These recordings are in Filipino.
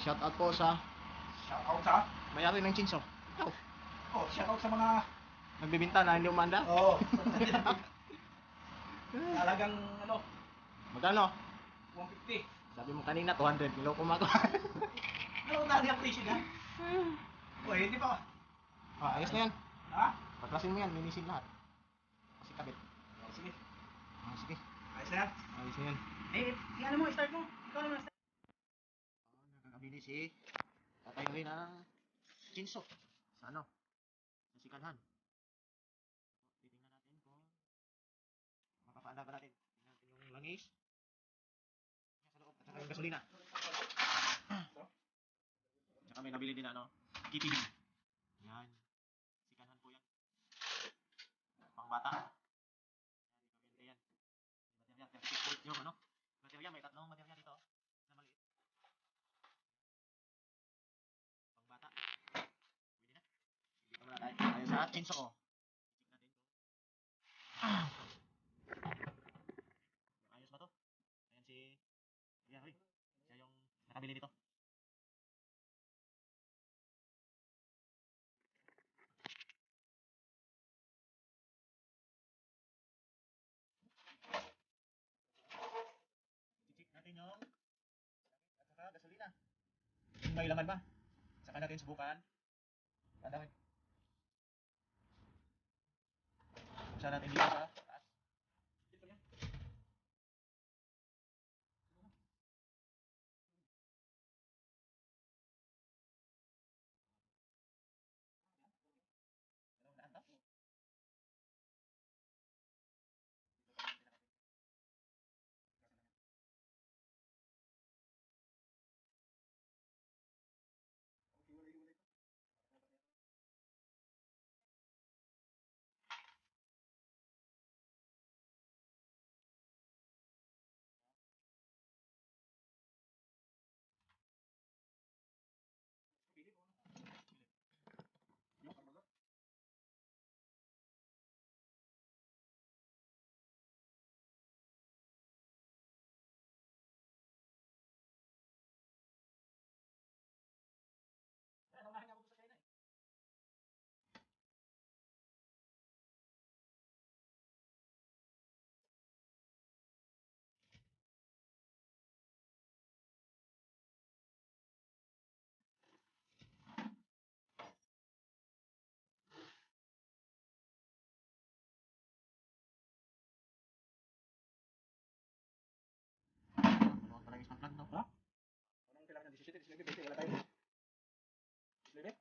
shout out po sa Shoutout sa? may-ari ng Chinso. Ikaw, Oh, shoutout sa mga... nagbibinta na hindi umanda. Oo. Talagang ano, Magkano? 150. Sabi mo kanina 200, niloko mo ako. Ano na ang presyo na? Oh, hindi pa. Ayos na yan. Ha? Paklasin mo yan, linisin lahat. Kasi kabit. Oh, sige. Sige, Ayos na yan. ayos na yan. Ano mo, start mo. Ikaw naman start. Nakakabili si Tatay Uli ng Chinso. Sa ano? Sa sikanhan. Titingnan natin kung mapapaanda ba natin. Tingnan natin yung langis. Sa loob at saka yung gasolina. Tsaka may nabili din na ano, KTV. Yan. Sikanhan po yan. Pang bata. Yan, yan. Material, 36 volt yung ano. Material, may tatlong material dito. Na maliit. Pang bata. Pwede na. Dito muna tayo sa Chinso ko. Check natin kung ayos ba to? Ayan si Kuya Roy. Siya yung nakabili dito. Check natin yung at saka gasolina. Yung may laman ba? Saka natin subukan. Tandawin. Buksan natin dito sa taas. Dito yan. Dalawang daan to. Maluwag pala yung smart plug, no? Ha? Anong kailangan? 17, 19, 20, wala tayo. 19?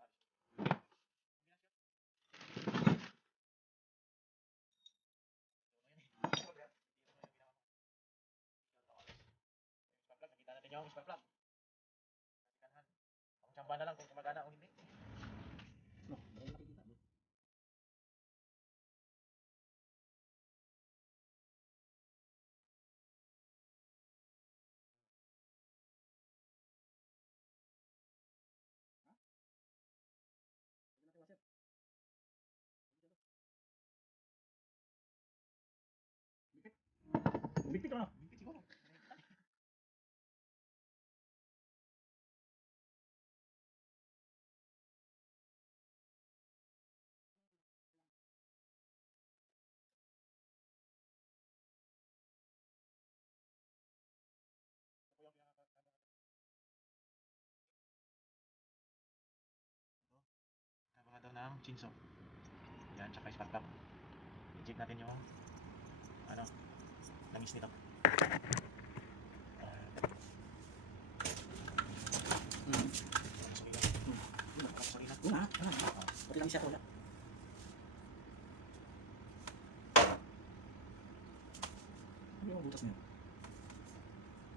Nakita natin yung smart plug. Sikanhan. Ang tsamba na lang kung gumagana o hindi. No, wala nakikita. No? Lagyan natin washer. Bigpit. Bigpit ano? Bigpit siguro. Ito po yung pinaka-ano. Carburetor ng Chinso. Yan, tsaka spark plug. I-check natin yung ano, langis nito. Gasolina. Wala. Pati lang siya wala. Ano yung butas niya?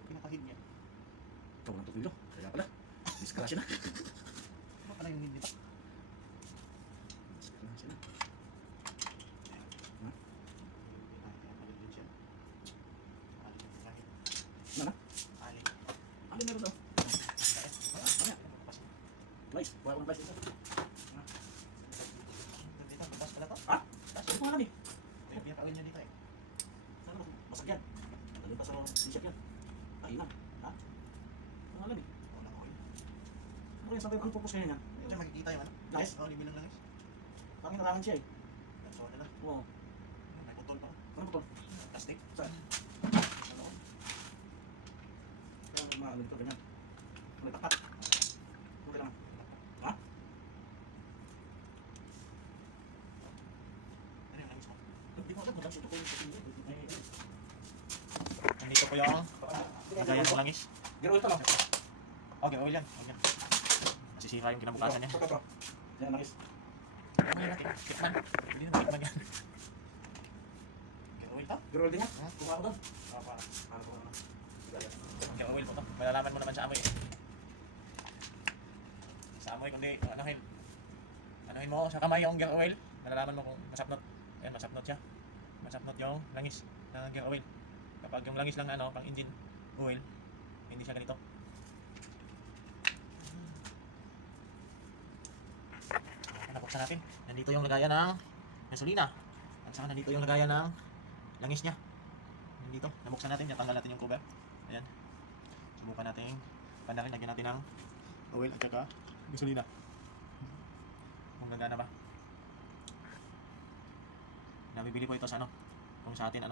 Pinakahid niya. Ikaw lang tornilyo. Kaya pala. Discrash na. Ano pala yung hindi nito? Discrash na. Ano na? Ano meron daw? Ano? Guys, wala akong price dito. Ha? Ano pa kami? Sana mo basag yan. Nalun pa sa t-shirt yan. Kahinan. Ha? Ano alam eh? Sabi ko, ano purpose kaya niyan? Diyan makikita yung ano. Langis? Oo, limin ng langis. Parang narangan siya eh. So, ano na. Oo. May putol pa. Ano ba ito? Plastic. Saan? Ano? Kaya maano ito, ganyan. May takpat. Okay lang. Ha? Ano yung langis mo? Hindi ko agad, magandang ito ko yung sabihin. Nandito po yung lagayan ng langis. Giro ito lang. Okay, oil yan. Oil yan. Masisira yung kinabukasan niya. Ito. Yan, langis. Ano yan? Kitman. Hindi naman kitman yan. Okay, oil to? Giro din yan. Ha? Kuha ko doon. Apa. Ano ko naman. Okay, oil po to. Malalaman mo naman sa amoy eh. Sa amoy, kundi anuhin mo sa kamay yung gear oil. Malalaman mo kung masapnot. Ayan, masapnot siya. Masapnot yung langis ng gear oil. Kapag yung langis lang na pang engine oil, hindi siya ganito. Okay, nabuksan natin. Nandito yung lagayan ng gasolina. At saka nandito yung lagayan ng langis niya. Nandito. Nabuksan natin. Tanggal natin yung cover. Ayan. Subukan natin. Pandarin, lagyan natin ng oil at saka gasolina. Kung gagana ba. Nabibili po ito sa kung sa atin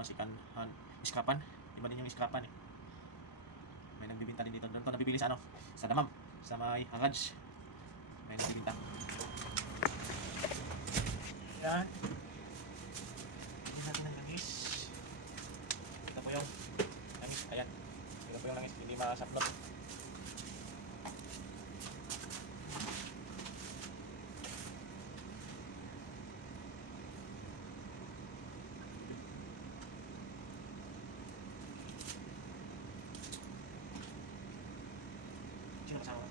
scrapan. Iba din yung scrapan eh. May nagbibinta din dito. Doon ko nabibili sa sa Damam, sa may garage. May nagbibinta. Yan. Tignan natin ang langis. Ito po yung langis. Ayan. Ito po yung langis. Hindi masapnot. Sino kasama mo?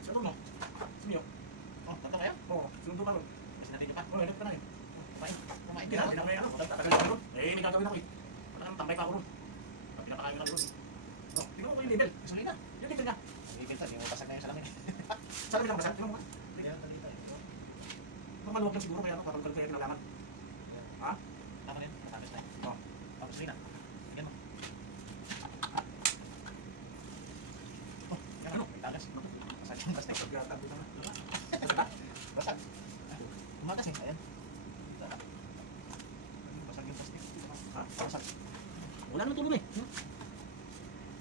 Sa loob mo. Sino yun? Oh, tatlo kayo? Oo. Sinundo ka ron. Kasi natin pa. Oo, init ka na eh. Kumain. Kumain Hindi ka na, na. hindi na may ano. Tatagal ka ron. Eh, may gagawin ako eh. Parang tambay pa ako ron. Pinapakain ko na ron eh. Oh, tingnan mo ko yung label. Gasolina. Yung label niya. Ibig ito, hindi mo pasag na yung salamin. Sa label lang ba? Tingnan mo nga. Tingnan natin dito. Baka maluwag lang siguro kaya ako patungkol kaya kinalaman. Ha? Tama rin. Matapos na yun. Oo. Oh, gasolina. Tingnan mo. Oh, yan ano? May tagas. Pasag yung plastic. Pagkatag ko na. Basag. Tumagas eh. Ayan. Basag yung plastic. Ha? Basag. Wala naman tulong eh.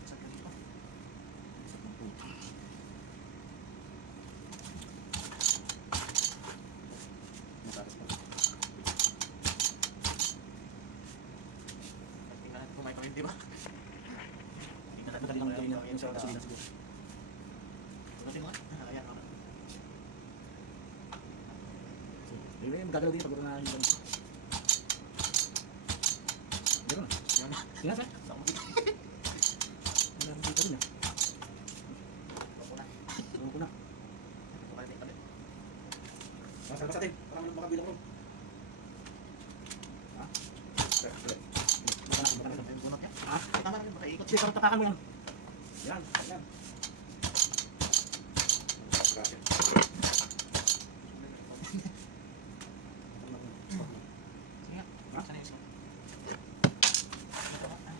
Basag yung dito. Matagas pa. Tingnan natin kung may kuryente ba. Madali lang yung sa gasolina siguro. Kuryente mo nga. Ayan. Eh, magagalaw din pag na yung gano'n. Yan. Tingnan sir. Sa mo. Wala dito rin eh. Ako na. Ewan ko na. Kuryente ka din. Masal natin. Parang makabilang ron. Ha? Baka na. Ay, bunot niya. Ha? Tama na rin. Baka ikot Sige, parang tatakan mo yan. Yan. Yan. Sige nga. Saan yung islo?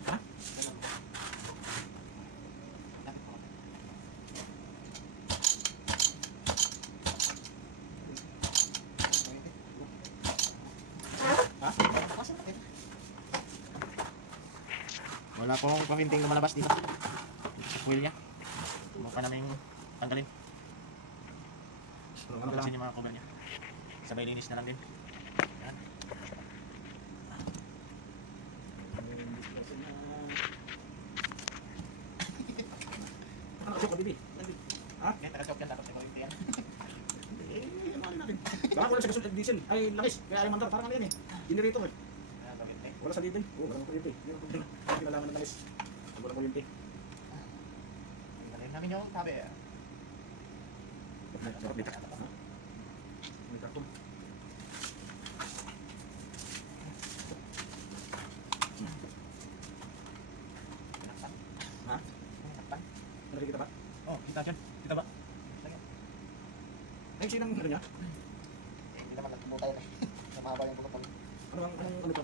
Ha? Ganun. Lapit ko. Ha? Asan na kayo? Wala pong paminting lumalabas dito. Sa wheel niya. Mukha namin tanggalin. Ano ka lang? Kasi yung mga cover niya. Sabay linis na lang din. Yan. Ano ka bibi? Ha? Okay, taga-chok yan. Dapat may kuryente yan. Eh, ano natin? Baka wala sa gasolina at diesel. Ay, langis. Kaya ay mandar. Parang ano yan eh. Generator eh. Ayan, kuryente. Wala sa dito eh. Oo, wala kuryente. Hindi ko kinalaman ng langis. Wala kuryente. Tingnan namin yung tabi. Sarap dito. Ha? May karton. Pinakpan. Ha? Pinakpan. Nakikita ba? Oh, kita dyan. Kita ba? Ay, sinang ano niya? Eh, hindi naman nagtumuta yan eh. Namahaba yung bukot ng Ano to?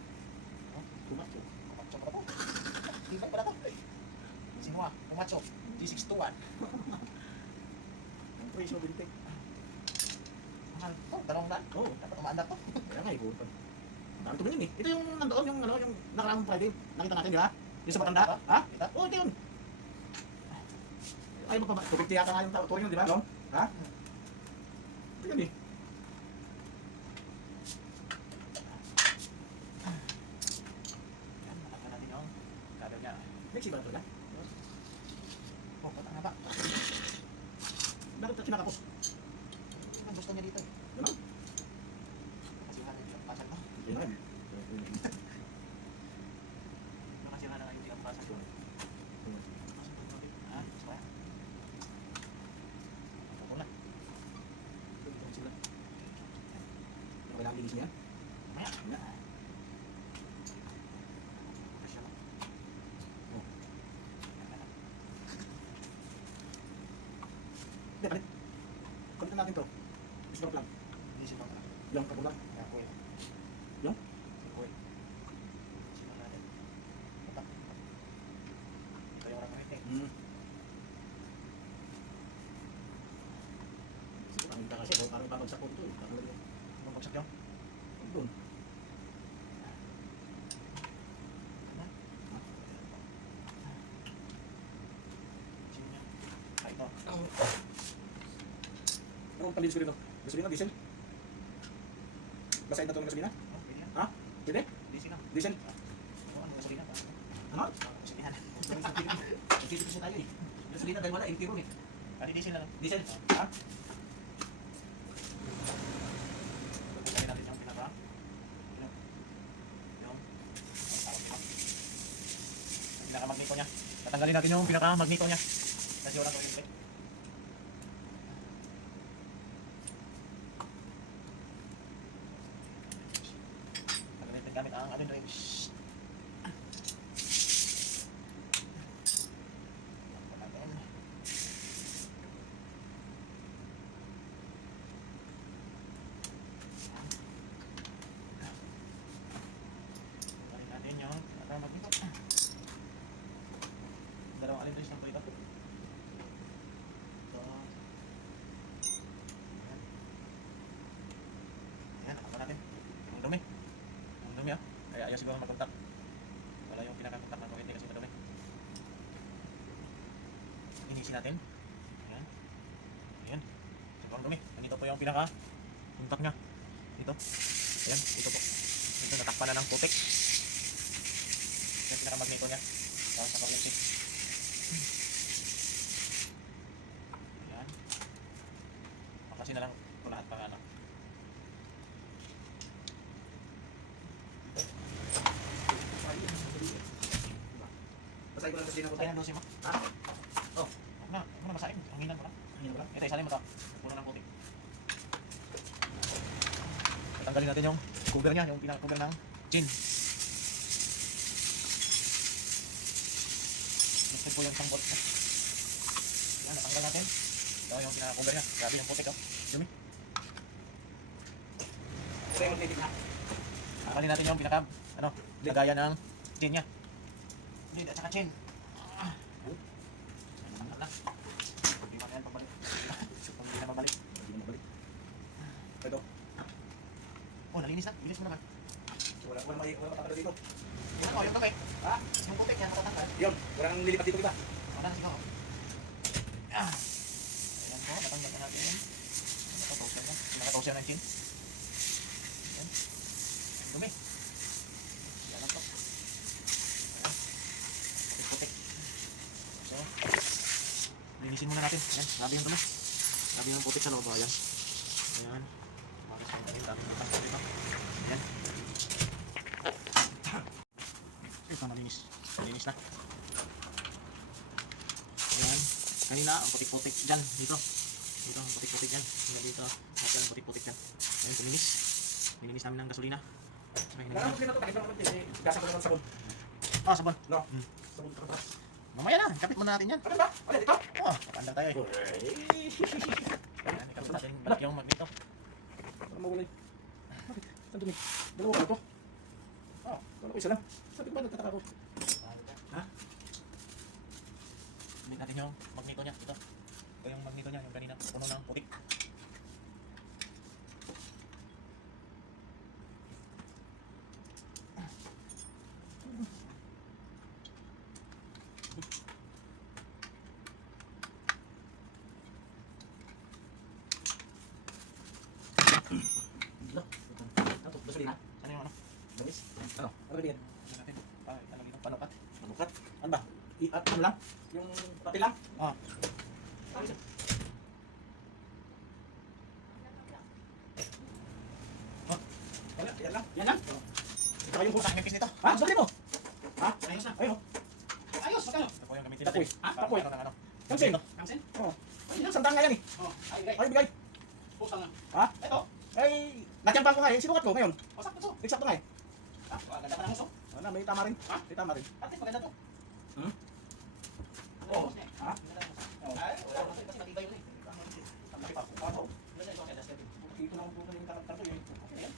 Kumacho. macho pa to. Tibay pala to. Sinua, yung macho. G621. presyo, bintik. Mahal. Oh, 200. Oo. Dapat umaandar to. Kaya nga, ibutan. Ang dami tuloy yun eh. Ito yung nandoon, yung ano, yung nakaraang Friday. Nakita natin, di ba? Yung sa matanda. Ha? Kita? Oo, ito yun. Ay, magpapa. 250 yata nga yung tuloy yun, di ba? Long? Ha? Ito yun eh. Yan, nakaka natin yung kabel niya. Nexi ba ito na? Oh, patang na ba? Bakit ito kinakapos? Yun ang gusto niya dito eh. Ano? Kasi nga yung pasal mo. Hindi na. Kasi nga na yung pasal ko. Pasal ko ulit. Ah, gusto ko yan. Ako na. Okay lang linis niya? Maya. Wala. Kasya mo. Oh. Yan na lang. Hindi, palit. Palitan natin to. Gusto lang. Hindi siya mga. Yung kapag lang. Kaya ko eh. Yung? Ko eh. Sino natin? Patak. Ito yung orang mahit eh. Sige, parang hindi ka kasi. Parang babagsak ko ito eh. Parang lagyan. Anong bagsak yun? Doon. Sino niya? Ah, ito. Anong palinis ko dito? Gasolina, diesel? Basahin na ito ng gasolina? Oh, pwede yan. Ha? Pwede? Busy lang. Diesel? Oo, ano gasolina pa? Ano? Gasolina. Nagtitip kasi tayo eh. Gasolina dahil wala, LTO eh. Ano diesel na lang? Diesel? Ha? Tanggalin natin yung pinaka. Yung pinaka-magnito niya. Tatanggalin natin yung pinaka-magnito niya. Kasi wala ko yung plate. Tanggalin natin gamit ang ano yung shhh. Takpan natin. Tanggalin natin yung pinaka-magnito. Dalawang alindres lang po ito. Ito. Ayan. Ayan, nakapa natin. Ang dumi. Ang dumi ah. Kaya ayaw siguro mag-contact. Wala yung pinaka-contact ng kuryente kasi madumi. Inisin natin. Ayan. Ayan. Siguro ang dumi. Ganito po yung pinaka-contact niya. Ito. Ayan, ito po. Ito, natakpan na ng putik. Yung pinaka-magnito niya. Tapos sa kuryente. Ayan. Pakasin na lang ito lahat para ano. Basahin ko lang gasolina ko Kaya tayo. ang dosi mo? Ha? Oh. Huwag na. Huwag mo na masain. Hanginan mo na. Ayan ba? Ito, isalin mo to. Puno ng putik. Tanggalin natin yung cover niya. Yung pinaka-cover ng chin. Gusto po yung sangbot. Ayan, natanggal natin. Ito yung pinaka-cover niya. Grabe yung putik oh. Dumi. Ito yung magnetic na. Tanggalin natin yung pinaka, ano, lagayan ng chin niya. Lid at saka chin. Ano na. Hindi man yan pabalik. Kung hindi na mabalik. Hindi na mabalik. Ito. Oh, nalinis na. Linis mo naman. Wala matatanggal dito. Yan o, yung kamay. Ha? Yung putik yan, matatanggal. Yun, walang lilipat dito, di ba? Wala na sigaw. Ah. Ayan po, natanggal na natin. Nakatoaster na. Nakatoaster ng chin. Ayan. Dumi. Yan lang to. Ayan. Putik. So, linisin muna natin. Ayan, grabe yung dumi. Grabe yung putik sa loob. Ayan. Ayan. Maris na natin. Dami ng putik dito. Ayan. Ito, malinis. Malinis na. Ayan. Kanina, ang putik-putik dyan. Dito. Dito, ang putik-putik dyan. Hanggang dito. At ang putik-putik dyan. Ayan, kuminis. Nilinis namin ng gasolina. Saka Wala hinagyan. nang gasolina to, takip lang naman. Gasa ko naman sabon. Oh, sabon. No? Hmm. Sabon trapas. Mamaya na. Kapit muna natin yan. Ano ba? Ano dito? Oh, makandar tayo eh. Ayan, ikapit natin balik yung magneto. Parang mawala eh. Bakit? Saan dumi? Dalawa ka na to? Oh. Wala ko isa lang. Sabi ko ba nagtataka ko? Ha? Balik natin yung magneto niya. Ito. Ito yung magnito niya, yung kanina, puno ng putik. Ano? Ito, gasolina. Ano yung ano? Gamis. Ano? Ano ba yan? Ano natin? Ano dito? Panukat? Manukat. Ano ba? At ano lang? Yung papel lang? Ah. Wala, yan lang. Yan lang. Ito yung Kusang yung piece nito. Ha? Sabi mo? Ha? Ayos na. Ayun. Ayos, magkano? Ito po yung gamitin Tapoy. natin. Ah, tapoy. Ano ng ano? Kamsin? Ito. Kamsin? Oo. Ay, ilang sandang nga yan eh. Oh, ay, bigay. Ay, bigay. Kusang na. Ha? Ito. Ay, natiyampan ko nga eh. Sinukat ko ngayon. O, sakto to. Eksakto nga eh. Ah, ganda pa ng uso. Wala, may tama rin. Ha? May tama rin. Ate, maganda to. Hmm? Oo. Ha? Ay, wala naman kasi matibay yun eh. Ang laki pa. Oo. Dito lang po yung karakter ko eh. Okay, yan.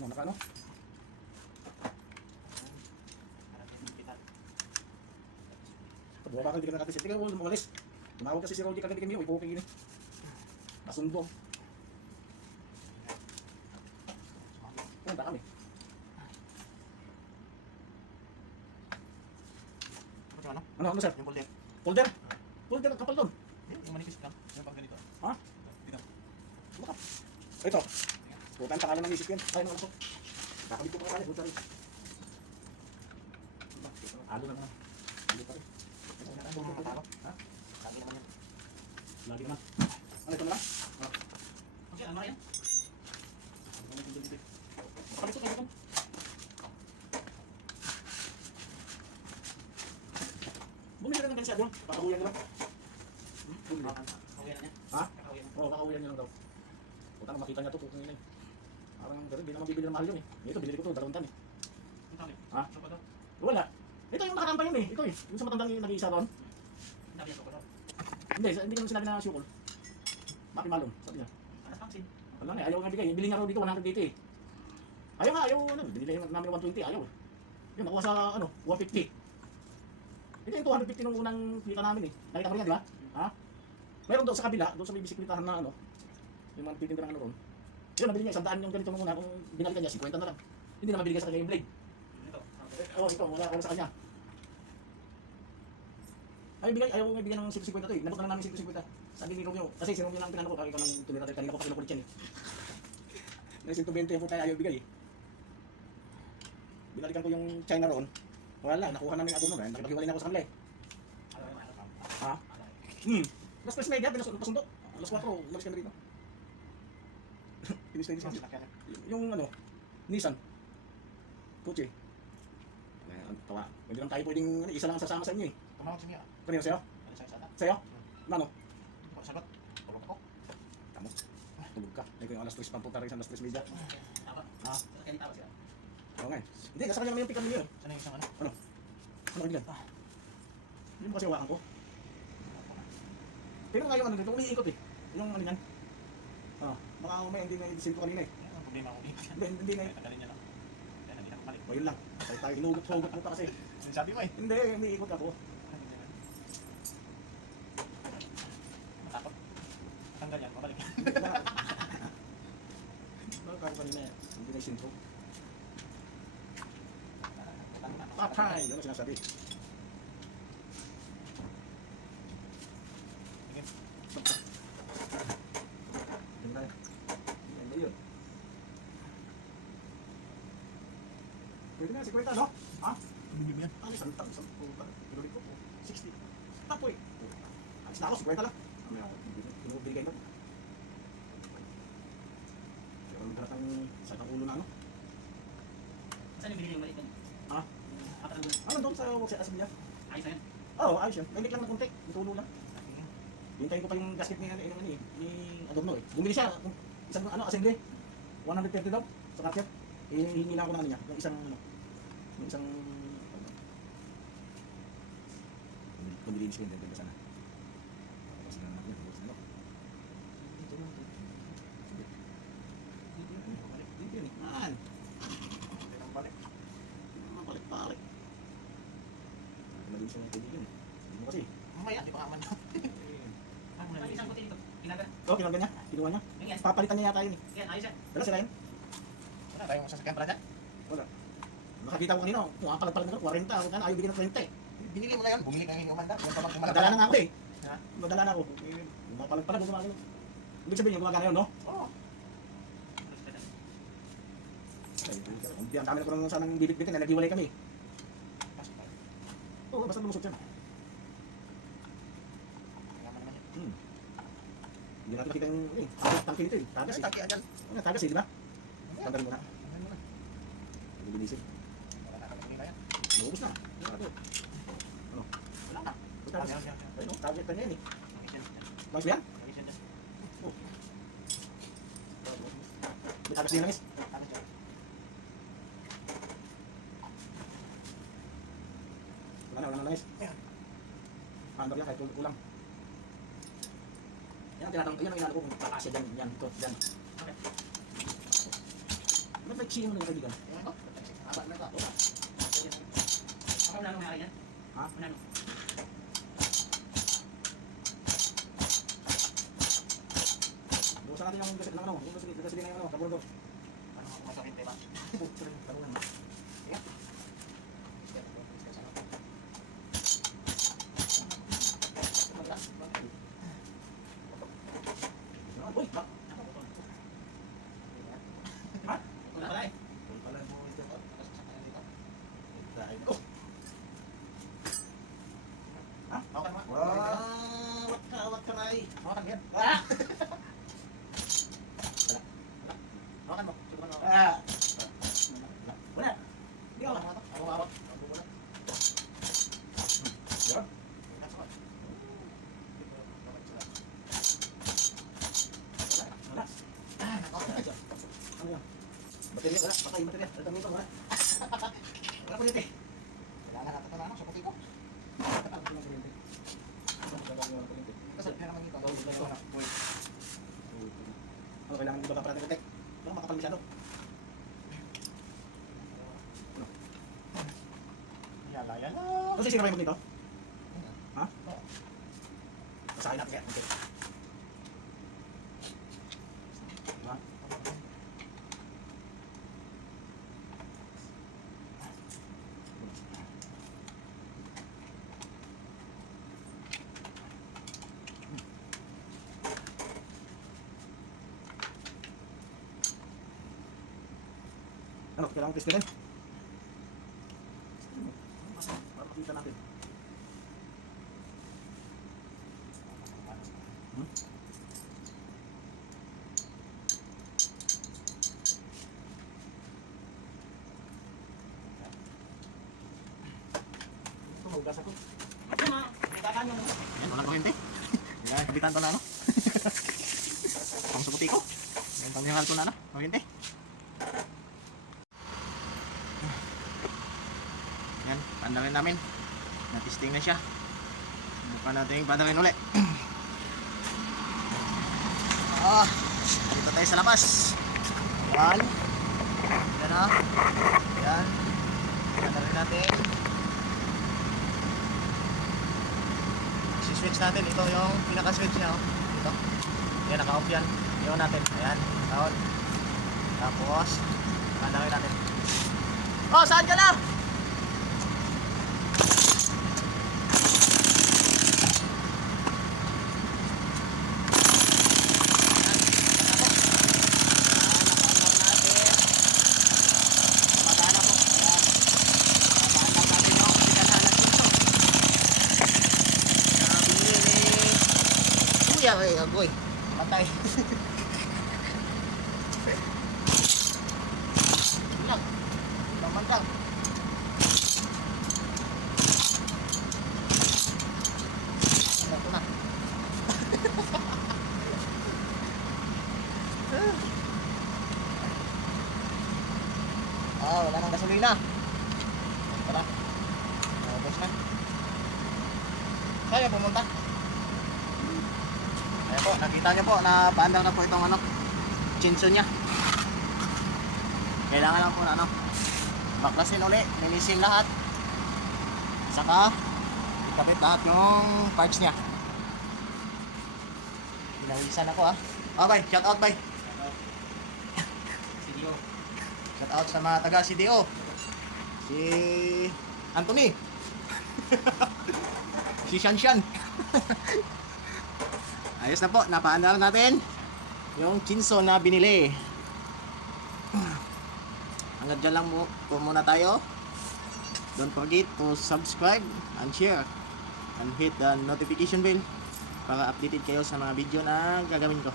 Ano, naka ano? Buwa ka, hindi ka nakatisip. Tingnan mo, umalis. Tumawag kasi si Roger kagabi kami. Uy, puping ini. Nasundo. Punta kami. Ano? Ano, sir? Yung folder. Folder? Folder, kapal doon. Yung manipis lang. Yung pag ganito. Ha? Dito. Baka. Ito. Puta ang pangalan ng isip yan. Ay, ano ko. Kakabit ko pa kaya. Puta rin. Halo na naman. Halo pa rin. Talo. Ha? Lagi naman yan. Lagi naman. Ano ito na lang? Okay, ano yan? Kapit ko kayo ito. Bumili ka ng gansi doon. Pakabuyan nyo lang. Bumili. Okay na yan. Ha? Kakawin na. Oo, kakahuyan nyo lang daw. Puta na makita niya to, puto nila eh. Parang ganun, di naman bibili ng mahal yun eh. Ito, binili ko to, 2 tan eh. Ang tali. Ha? Isa pa daw. Wala. Ito yung nakakampa yun eh. Ito eh. Yung sa matandang yung nag-iisa doon. Ang dami yan, pa daw. Hindi ko sinabi na sukol. Maki malong, sabi niya. Ano sa akin? Wala nga, ayaw nga bigay. Bili nga raw dito, 100 dito eh. Ayaw nga, ayaw ano. Binili namin ng 120, ayaw eh. Yun, nakuha sa ano, 150. Ito yung 250 nung unang kita namin eh. Nakita mo rin yan, di ba? Ha? Mayroon doon sa kabila, doon sa may bisikletahan na ano. Yung mga titinda ng ano ron. Yun, nabili niya 100 yung ganito nung una. Kung binalikan niya, 50 na lang. Hindi na mabili sa kanya yung blade. Ito. Oo, ito, wala sa kanya. Ayaw nga bigyan ng 150 to eh. Nabot na lang namin 150. Sabi ni Romeo, kasi si Romeo lang pinano ko, kaya ikaw nang tumira tayo, kanina ko pa kinukulit yan eh. May 120 po tayo ayaw bigay eh. Binalikan ko yung China roon. Wala, nakuha namin yung adobo na. Nakipaghiwalay na ako sa kanila eh. Ano yung ano? Ha? Alas 3 media, pinasundo. Alas 4, umalis kami rito. Pinis na Ang Nissan. sinakyan. Yung ano, Nissan. Kutsi. Ang tawa. Hindi lang tayo pwedeng isa lang ang sasama sa inyo eh. Tumawag si Mia. Kanino sa'yo? Ano sa'yo sana? Sa'yo? Mano? Hindi ko sagot. Tulog ako. Tamo. Tulog ka. Ay ko yung alas 3 pang punta rin sa alas 3 media. Tama. Ha? Sakyan tama siya. Oo nga eh. Hindi, nasa kanya naman yung pick-up niyo. Sana yung isang ano? Ano kanila? Hindi mo kasi hawakan ko. Pero ngayon ano dito, umiikot eh. Yung ano yan. Baka umay, hindi nga i-design ko kanina eh. Ang problema ko dito. Hindi nga. Tagalin niya lang. Kaya hindi na kumalik. O yun lang. Tayo hinugot-hugot mo pa kasi. Sabi mo eh. Hindi, umiikot ako. Matakot. Tanggal yan, mabalik. Bakit ako kanina eh. Hindi na isintro. Patay! Yan ang sinasabi. Tingin. Yan tayo. Yan ba yun? Pwede na, 50 no? Ha? Hindi mo yan. Ano, isang puta. Pero ko, 60. Tapoy. Alis na ako, 50 lang. Ano yung pinubigay ko? Pero magkarat ang sakang ulo na ano? Saan yung binili yung maliit yan? Ha? Ano doon sa workshop assembly niya? Ayos na yan. Oo, ayos yun. May lang ng konti. Itulo lang. Hintayin ko pa yung gasket ni Adorno eh. Bumili siya. Isang ano, assembly. 130 daw sa market. Hihingi na ako ng ano niya. Yung isang ano. Yung isang pumilinis ko yun. Dito sana. Tapos na natin. Tapos na. Dito yun eh. Man. Balik. Balik-balik. gusto niya kaibigan. Hindi mo kasi. Mamaya, di pa nga man. Isang puti dito. Kinagana. Oo, kinalga niya. Kinuha niya. Yan. Papalitan niya yata yun eh. Yan, ayos yan. Dala sila yun. Wala tayong sasakyan para dyan. Wala. Nakakita ko kanina, kung palag-palag na 40, ako ayaw bigyan ng 20 eh. Binili mo na yan, bumili ka ng inyong handa. Yan pa Madala na nga ako eh. Ha? Madala na ako. Palag-palag, gumagano. Ibig sabihin yung gumagana yun, no? Oo. Ang dami na ko lang sanang bibit-bitin na naghiwalay kami. Pasok tayo. Oo, basta lumusot yan. Kaya naman yan. Hindi natin nakita yung tangki nito eh. Tagas eh. Tangki agad. Tagas eh, di ba? Tanggalin mo na. Ano na? Linisin. Wala na kami kanina yan. Naubos na. Wala na. Tagas. Ayun, target pa niya yun eh. Mag-isend. Bagus yan? Mag-isend yan. May tagas din lang is. Tapos dyan. Wala na langis. Ayan. Handap yan kahit ulang. Yan ang tinatanong, yan ang inano ko kung kakasya dyan, yan, ito, dyan. Okay. Ba't may chill mo na yung kaibigan? Ayan, oh. Haba na ito. Ako wala nang mayari yan. Ha? Wala nang. Bukasan natin yung gasit ng ano, yung gasit ng ano, kaburdo. Ano ang masakit, diba? Sorry, tanungan mo. Ayan. Uy, bak. Ha? Wala pala eh. Pala mo ito. Sasakyan dito. Dahil ko. Ha? Hawakan mo. Wat ka na eh. Hawakan mo yan. Ah! Hawakan mo. Subukan mo. Ah! Wala. Hindi ako. Hawakan mo ito. Hawak. Hawak. Yan. Wala. Ano yan? Baterya, wala. Patay yung baterya. Dagdag mo ito, wala. Wala po dito eh. Kailangan natin ito na ano, sa puti ko. Kasi na naman dito. Ano, kailangan dito pa natin kontek. Ano, makapal masyado. Yala, yala. Ano siya sinabay mo dito? Ha? Pasahin natin kaya. Okay. Ha? Ano, kailangan test din? Para makita natin. Ito, maugas ako. Yan, walang kuryente. Yan, kabitan ko na ano. Pang sa puti ko. Yan, pang ko na ano. Kuryente. Yan, pandangin namin. Natisting na siya. Subukan natin yung pandangin ulit. Dito tayo sa labas. 1. Yan o. Yan. Pandangin natin. Switch natin, ito yung pinaka-switch niya, oh. Ito. Yan, naka-off yan. Iyon natin. Ayan, down. Tapos, pandangin natin. Oh, saan ka na? Kuya, ay, agoy. Patay. Lang. Laman lang. Ito na. Wala nang gasolina. Wala. Ubos na. Kaya pumunta. Ayan po, nakita niyo po na paandar na po itong ano, chinso niya. Kailangan lang po na ano, baklasin uli, linisin lahat. Saka Kapit lahat yung parts niya. Pinawisan ako ah. Okay, shout out bye. CDO. Shout out sa mga taga CDO. Si Anthony. Si Shanshan. Ayos na po, napaandar natin yung chinso na binili. Hanggang dyan lang po muna tayo. Don't forget to subscribe and share and hit the notification bell para updated kayo sa mga video na gagawin ko.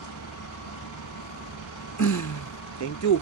Thank you.